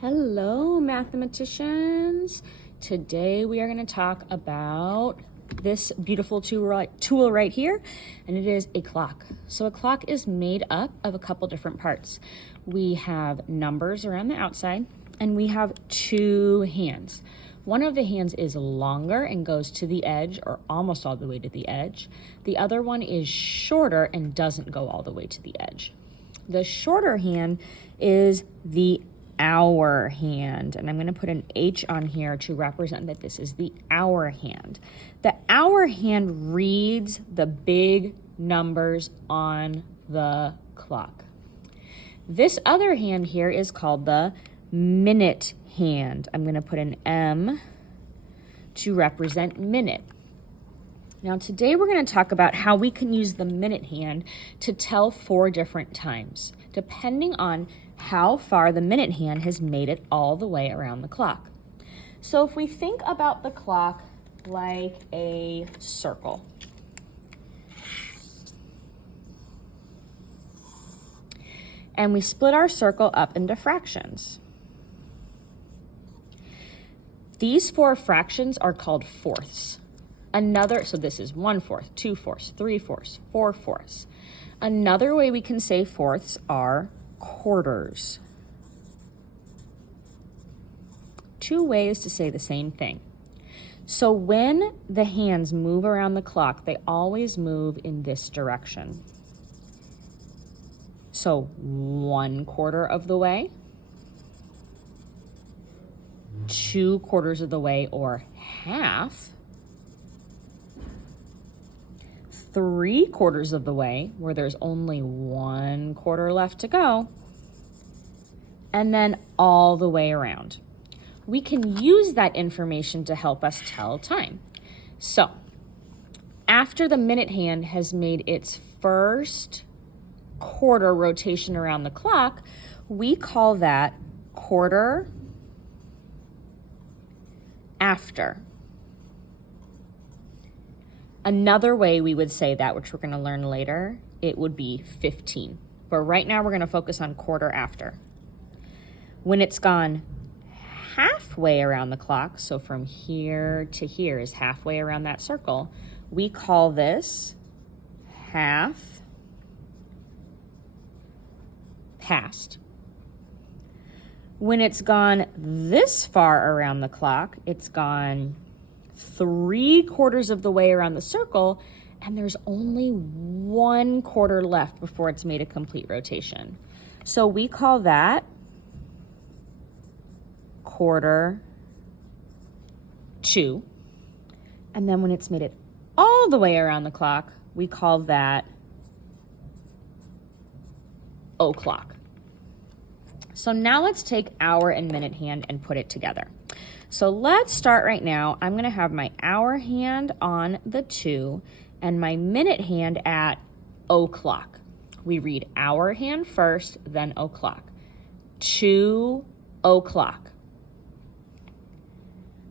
Hello, mathematicians. Today we are going to talk about this beautiful tool right here, and it is a clock. So a clock is made up of a couple different parts. We have numbers around the outside, and we have two hands. One of the hands is longer and goes to the edge, or almost all the way to the edge. The other one is shorter and doesn't go all the way to the edge. The shorter hand is the hour hand, and I'm going to put an H on here to represent that this is the hour hand. The hour hand reads the big numbers on the clock. This other hand here is called the minute hand. I'm going to put an M to represent minute. Now today we're going to talk about how we can use the minute hand to tell 4 different times, depending on how far the minute hand has made it all the way around the clock. So if we think about the clock like a circle, and we split our circle up into fractions. These 4 fractions are called fourths. So this is 1/4, 2/4, 3/4, 4/4. Another way we can say fourths are quarters. 2 ways to say the same thing. So when the hands move around the clock, they always move in this direction. So 1/4 of the way, 2/4 of the way, or half, 3/4 of the way, where there's only 1/4 left to go, and then all the way around. We can use that information to help us tell time. So, after the minute hand has made its first quarter rotation around the clock, we call that quarter after. Another way we would say that, which we're going to learn later, it would be 15. But right now we're going to focus on quarter after. When it's gone halfway around the clock, so from here to here is halfway around that circle, we call this half past. When it's gone this far around the clock, it's gone 3/4 of the way around the circle, and there's only 1/4 left before it's made a complete rotation. So we call that quarter to. And then when it's made it all the way around the clock, we call that o'clock. So now let's take hour and minute hand and put it together. So let's start right now. I'm going to have my hour hand on the 2 and my minute hand at o'clock. We read hour hand first, then o'clock. 2 o'clock.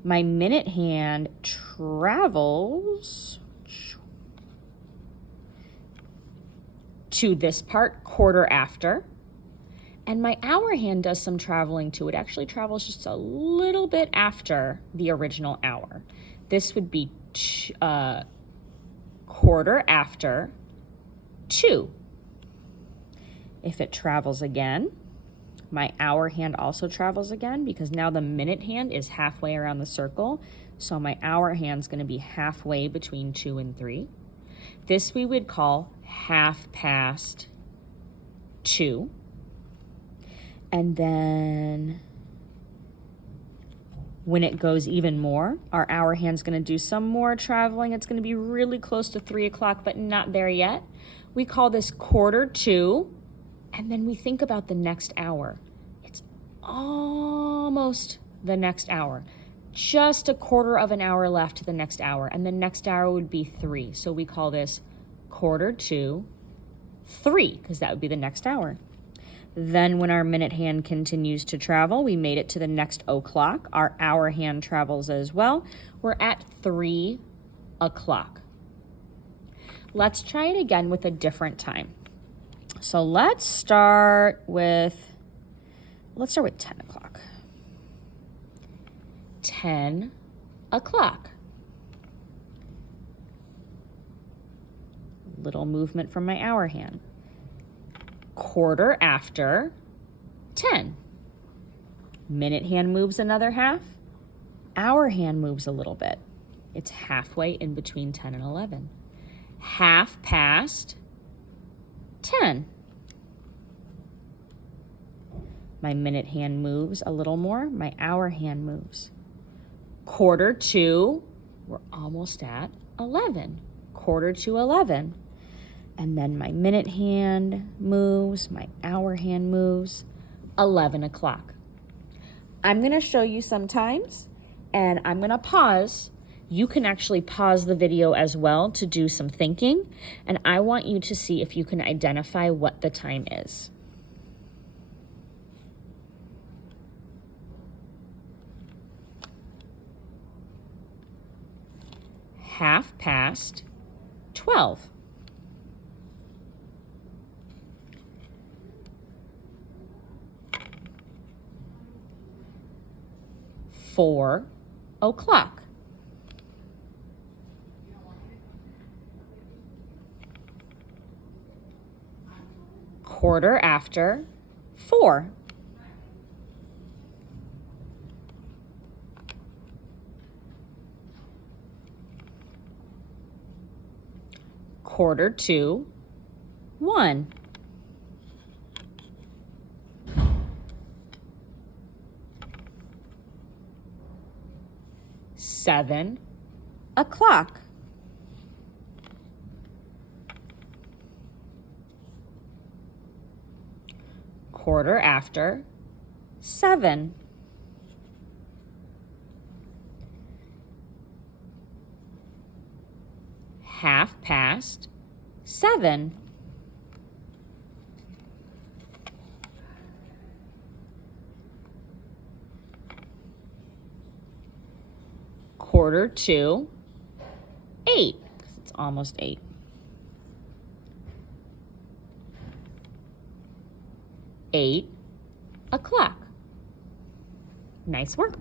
My minute hand travels to this part, quarter after. And my hour hand does some traveling too. It actually travels just a little bit after the original hour. This would be quarter after 2. If it travels again, my hour hand also travels again, because now the minute hand is halfway around the circle. So my hour hand's going to be halfway between 2 and 3. This we would call half past 2. And then when it goes even more, our hour hand's going to do some more traveling. It's going to be really close to 3 o'clock, but not there yet. We call this quarter to, and then we think about the next hour. It's almost the next hour. Just 1/4 of an hour left to the next hour, and the next hour would be 3. So we call this quarter to 3, because that would be the next hour. Then when our minute hand continues to travel, we made it to the next o'clock. Our hour hand travels as well. We're at 3 o'clock. Let's try it again with a different time. So let's start with 10 o'clock. 10 o'clock. Little movement from my hour hand. Quarter after 10. Minute hand moves another half. Hour hand moves a little bit. It's halfway in between 10 and 11. Half past 10. My minute hand moves a little more. My hour hand moves. Quarter to, we're almost at 11. Quarter to 11. And then my minute hand moves, my hour hand moves, 11 o'clock. I'm gonna show you some times and I'm gonna pause. You can actually pause the video as well to do some thinking. And I want you to see if you can identify what the time is. Half past 12. Four o'clock. Quarter after 4. Quarter to 1. Seven o'clock. Quarter after 7. Half past 7. Quarter to 8, because it's almost 8. 8 o'clock. Nice work.